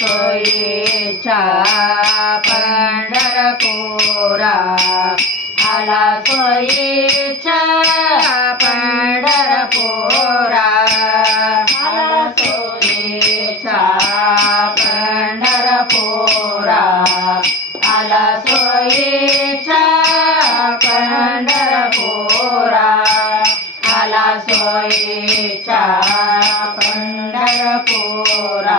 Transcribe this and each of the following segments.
सोयीचा पंढरपुरा. आला सोयीचा पंढरपुरा. आला सोयीचा पंढरपुरा. आला सोयीचा पंढरपुरा. आला सोयीचा पंढ पंढरपुरा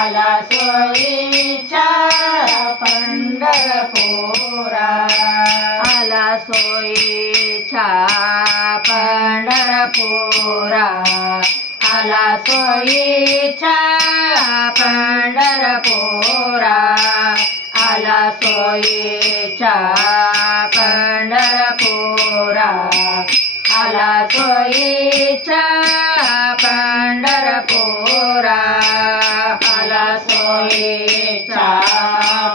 आला सोयीचा पंढरपुरा. आला सोयीचा पंढरपुरा. आला सोयीचा पंढरपुरा. आला सोयीचा पोरा आला सोयीचा पंढरपुरा. आला सोयीचा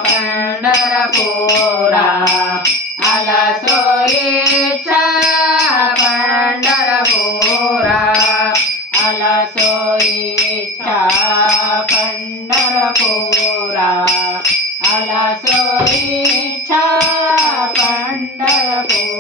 पंढरपुरा. आला सोयीचा पंढरपुरा. आला सोयीचा पंढरपुरा. आला सोयीचा पंढरपुरा.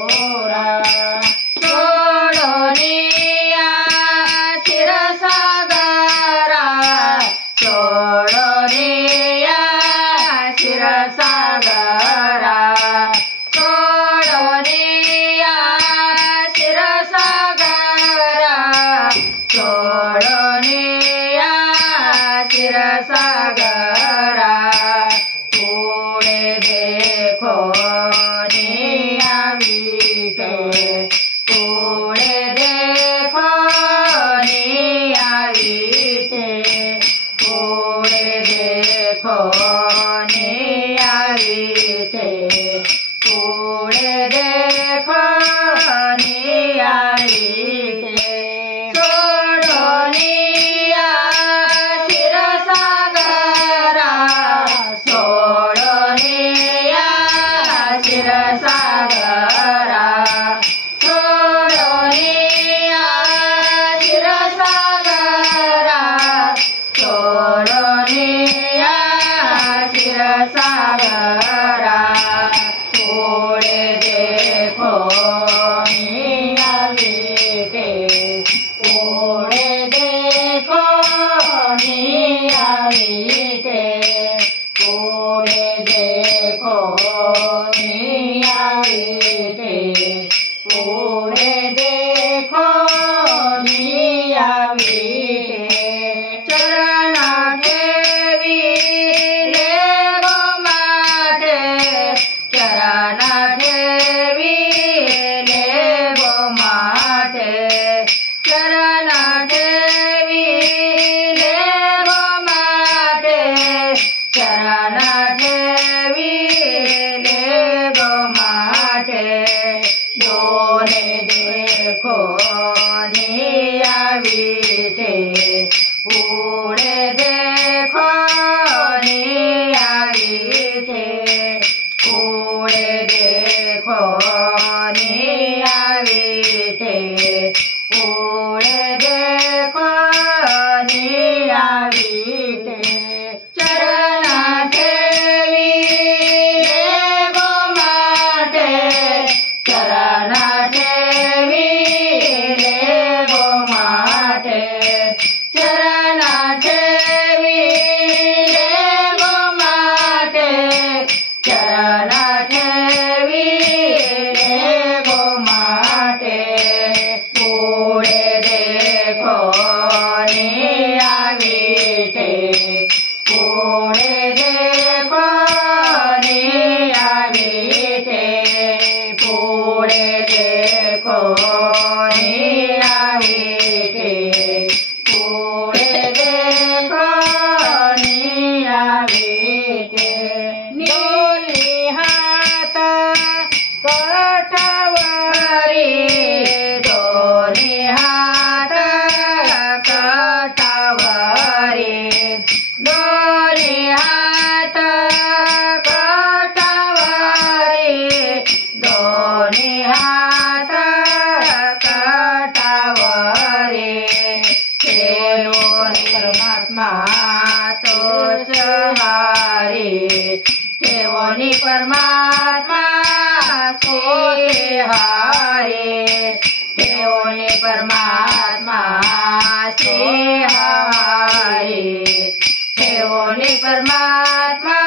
પરમાત્મા તો હારે તેઓની પરમાત્મા સોએ હારે તેઓને પરમાત્મા સે હારે તેઓને પરમાત્મા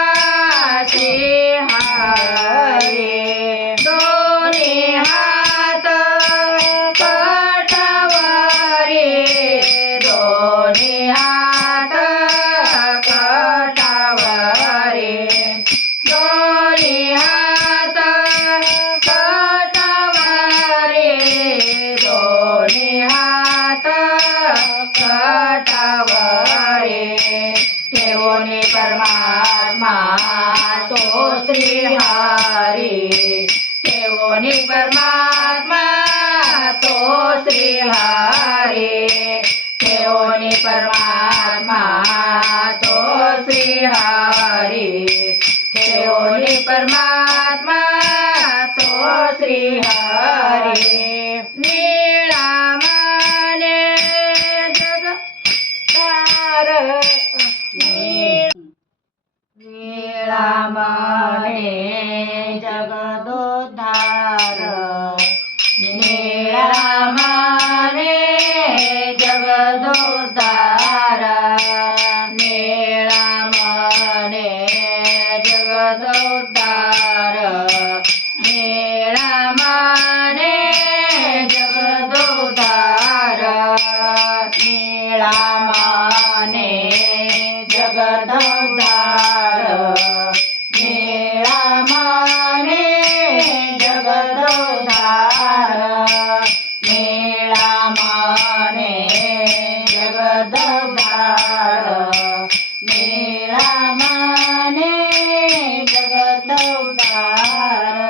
પરમાત્મા તો શ્રી હરી તેઓને પરમાત્મા તો શ્રી હરી નીળામાને જગતાર નીળામાને मेरा माने जगत उदार